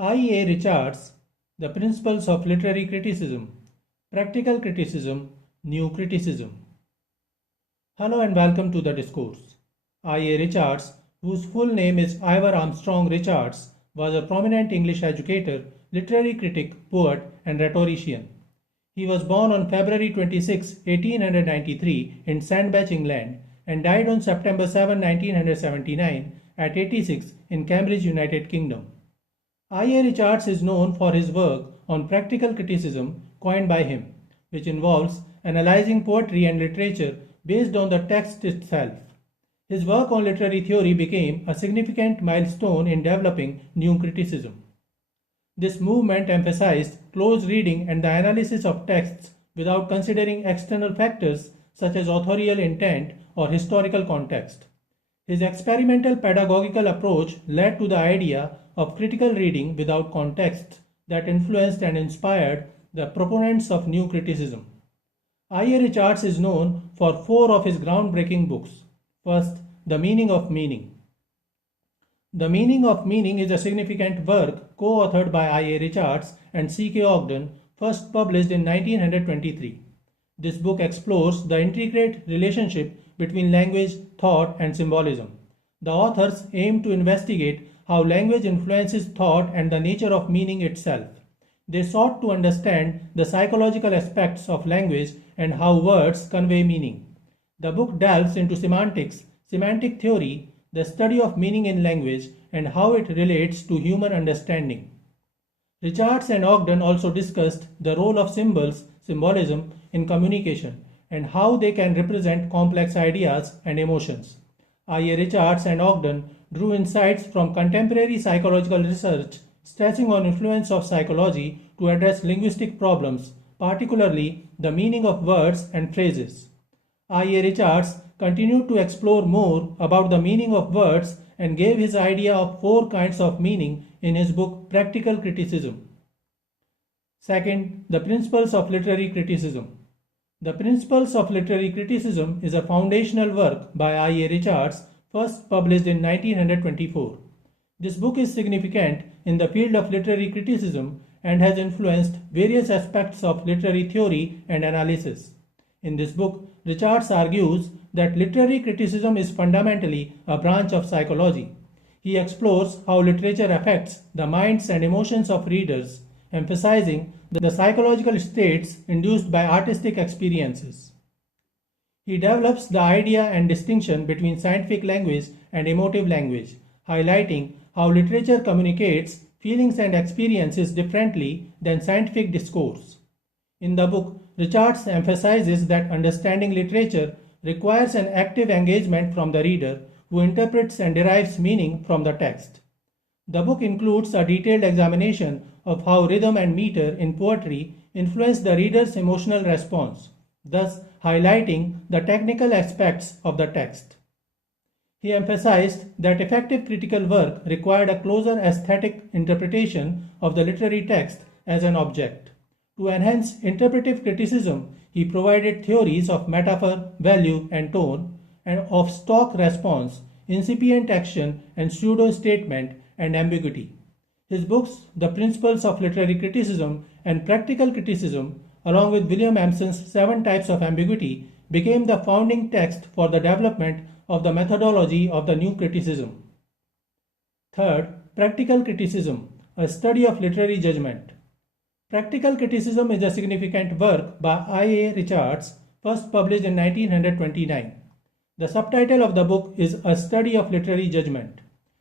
I. A. Richards, The Principles of Literary Criticism, Practical Criticism, New Criticism. Hello and welcome to the Discourse. I. A. Richards, whose full name is Ivor Armstrong Richards, was a prominent English educator, literary critic, poet, and rhetorician. He was born on February 26, 1893 in Sandbach, England, and died on September 7, 1979 at 86 in Cambridge, United Kingdom. I. A. Richards is known for his work on practical criticism coined by him, which involves analyzing poetry and literature based on the text itself. His work on literary theory became a significant milestone in developing new criticism. This movement emphasized close reading and the analysis of texts without considering external factors such as authorial intent or historical context. His experimental pedagogical approach led to the idea of critical reading without context that influenced and inspired the proponents of new criticism. I. A. Richards is known for four of his groundbreaking books. First, The Meaning of Meaning. The Meaning of Meaning is a significant work co-authored by I. A. Richards and C. K. Ogden, first published in 1923. This book explores the intricate relationship between language, thought, and symbolism. The authors aim to investigate how language influences thought and the nature of meaning itself. They sought to understand the psychological aspects of language and how words convey meaning. The book delves into semantics, semantic theory, the study of meaning in language, and how it relates to human understanding. Richards and Ogden also discussed the role of symbolism in communication, and how they can represent complex ideas and emotions. I. A. Richards and Ogden drew insights from contemporary psychological research stressing on influence of psychology to address linguistic problems, particularly the meaning of words and phrases. I. A. Richards continued to explore more about the meaning of words and gave his idea of four kinds of meaning in his book Practical Criticism. Second, The Principles of Literary Criticism. The Principles of Literary Criticism is a foundational work by I. A. Richards, first published in 1924. This book is significant in the field of literary criticism and has influenced various aspects of literary theory and analysis. In this book, Richards argues that literary criticism is fundamentally a branch of psychology. He explores how literature affects the minds and emotions of readers, emphasizing the psychological states induced by artistic experiences. He develops the idea and distinction between scientific language and emotive language, highlighting how literature communicates feelings and experiences differently than scientific discourse. In the book, Richards emphasizes that understanding literature requires an active engagement from the reader who interprets and derives meaning from the text. The book includes a detailed examination of how rhythm and meter in poetry influence the reader's emotional response, thus highlighting the technical aspects of the text. He emphasized that effective critical work required a closer aesthetic interpretation of the literary text as an object. To enhance interpretive criticism, he provided theories of metaphor, value, and tone, and of stock response, incipient action, and pseudo-statement and ambiguity. His books, The Principles of Literary Criticism and Practical Criticism, along with William Emerson's 7 Types of Ambiguity, became the founding text for the development of the methodology of the new criticism. Third, Practical Criticism, a study of literary judgment. Practical Criticism is a significant work by I. A. Richards, first published in 1929. The subtitle of the book is A Study of Literary Judgment.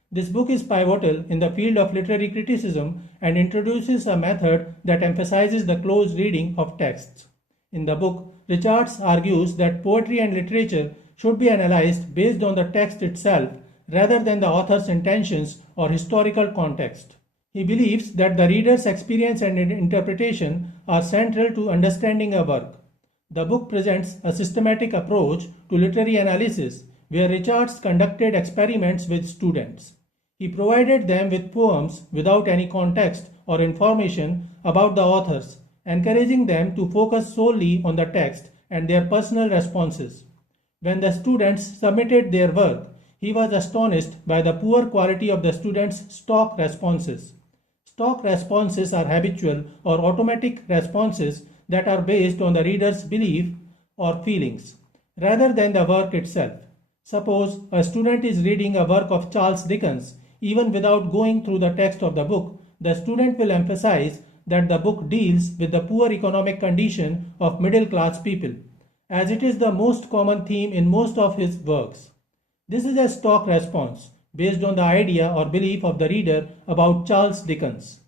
This book is pivotal in the field of literary criticism and introduces a method that emphasizes the close reading of texts. In the book, Richards argues that poetry and literature should be analyzed based on the text itself rather than the author's intentions or historical context. He believes that the reader's experience and interpretation are central to understanding a work. The book presents a systematic approach to literary analysis where Richards conducted experiments with students. He provided them with poems without any context or information about the authors, encouraging them to focus solely on the text and their personal responses. When the students submitted their work, he was astonished by the poor quality of the students' stock responses. Stock responses are habitual or automatic responses that are based on the reader's belief or feelings, rather than the work itself. Suppose a student is reading a work of Charles Dickens. Even without going through the text of the book, the student will emphasize that the book deals with the poor economic condition of middle class people, as it is the most common theme in most of his works. This is a stock response based on the idea or belief of the reader about Charles Dickens.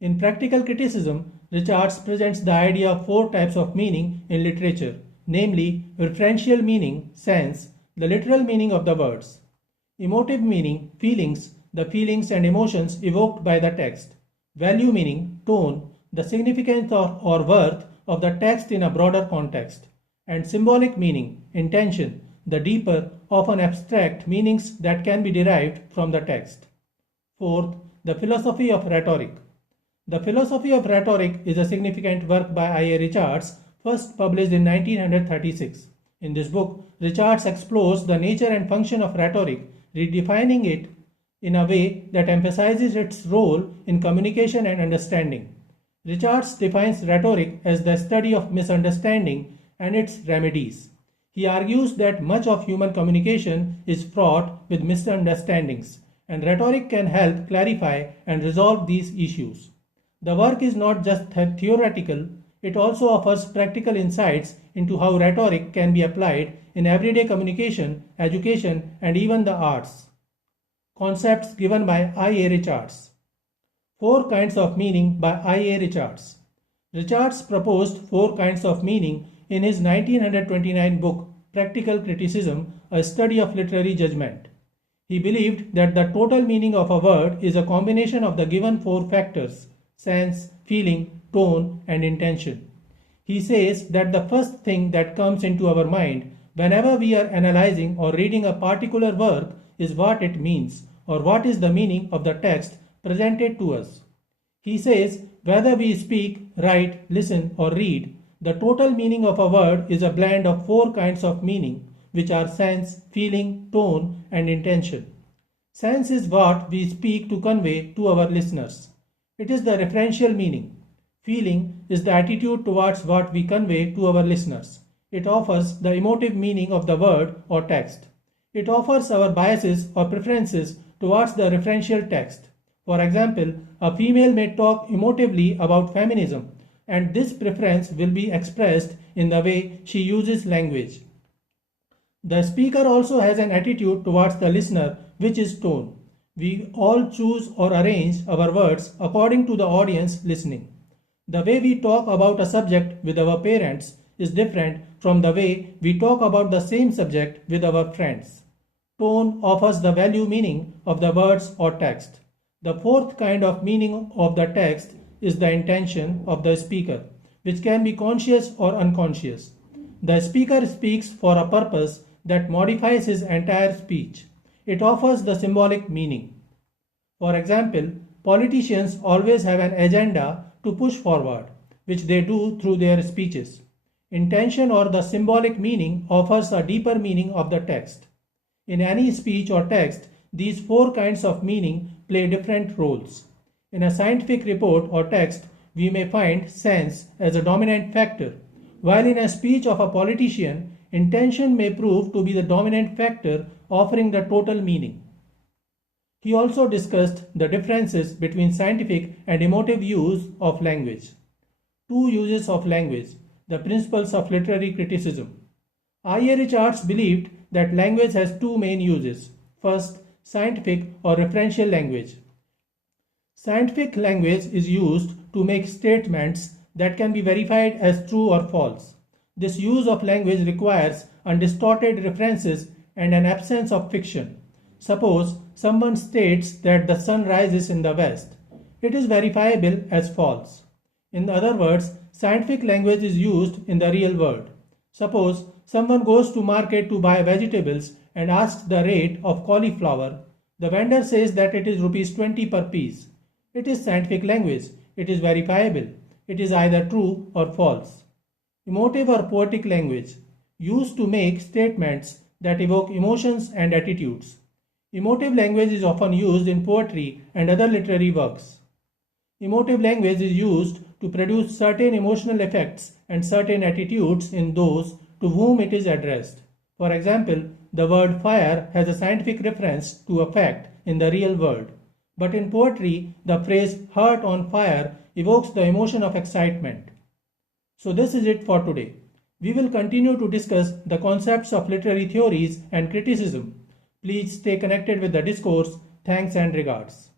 In practical criticism, Richards presents the idea of four types of meaning in literature, namely referential meaning, sense, the literal meaning of the words; emotive meaning, feelings, the feelings and emotions evoked by the text; value meaning, tone, the significance or worth of the text in a broader context; and symbolic meaning, intention, the deeper, often abstract meanings that can be derived from the text. Fourth, the philosophy of rhetoric. The philosophy of rhetoric is a significant work by Ivor Richards, first published in 1936. In this book, Richards explores the nature and function of rhetoric, redefining it in a way that emphasizes its role in communication and understanding. Richards defines rhetoric as the study of misunderstanding and its remedies. He argues that much of human communication is fraught with misunderstandings, and rhetoric can help clarify and resolve these issues. The work is not just theoretical, it also offers practical insights into how rhetoric can be applied in everyday communication, education, and even the arts. Concepts given by Ivor Richards. Four kinds of meaning by Ivor Richards. Richards proposed four kinds of meaning in his 1929 book Practical Criticism, a study of literary judgment. He believed that the total meaning of a word is a combination of the given four factors: sense, feeling, tone, and intention. He says that the first thing that comes into our mind whenever we are analyzing or reading a particular work is what it means, or what is the meaning of the text presented to us. He says whether we speak, write, listen, or read, the total meaning of a word is a blend of four kinds of meaning, which are sense, feeling, tone, and intention. Sense is what we speak to convey to our listeners. It is the referential meaning. Feeling is the attitude towards what we convey to our listeners. It offers the emotive meaning of the word or text. It offers our biases or preferences towards the referential text. For example, a female may talk emotively about feminism, and this preference will be expressed in the way she uses language. The speaker also has an attitude towards the listener, which is tone. We all choose or arrange our words according to the audience listening. The way we talk about a subject with our parents is different from the way we talk about the same subject with our friends. Tone offers the value meaning of the words or text. The fourth kind of meaning of the text is the intention of the speaker, which can be conscious or unconscious. The speaker speaks for a purpose that modifies his entire speech. It offers the symbolic meaning. For example, politicians always have an agenda to push forward, which they do through their speeches. Intention or the symbolic meaning offers a deeper meaning of the text. In any speech or text, these four kinds of meaning play different roles. In a scientific report or text, we may find sense as a dominant factor, while in a speech of a politician, intention may prove to be the dominant factor, offering the total meaning. He also discussed the differences between scientific and emotive use of language. Two uses of language, the principles of literary criticism. Ivor Richards believed that language has two main uses. First, scientific or referential language. Scientific language is used to make statements that can be verified as true or false. This use of language requires undistorted references and an absence of fiction. Suppose someone states that the sun rises in the west. It is verifiable as false. In other words, scientific language is used in the real world. Suppose someone goes to market to buy vegetables and asks the rate of cauliflower. The vendor says that it is rupees 20 per piece. It is scientific language. It is verifiable. It is either true or false. Emotive or poetic language, used to make statements that evoke emotions and attitudes. Emotive language is often used in poetry and other literary works. Emotive language is used to produce certain emotional effects and certain attitudes in those to whom it is addressed. For example, the word fire has a scientific reference to affect in the real world. But in poetry, the phrase heart on fire evokes the emotion of excitement. So this is it for today. We will continue to discuss the concepts of literary theories and criticism. Please stay connected with the discourse. Thanks and regards.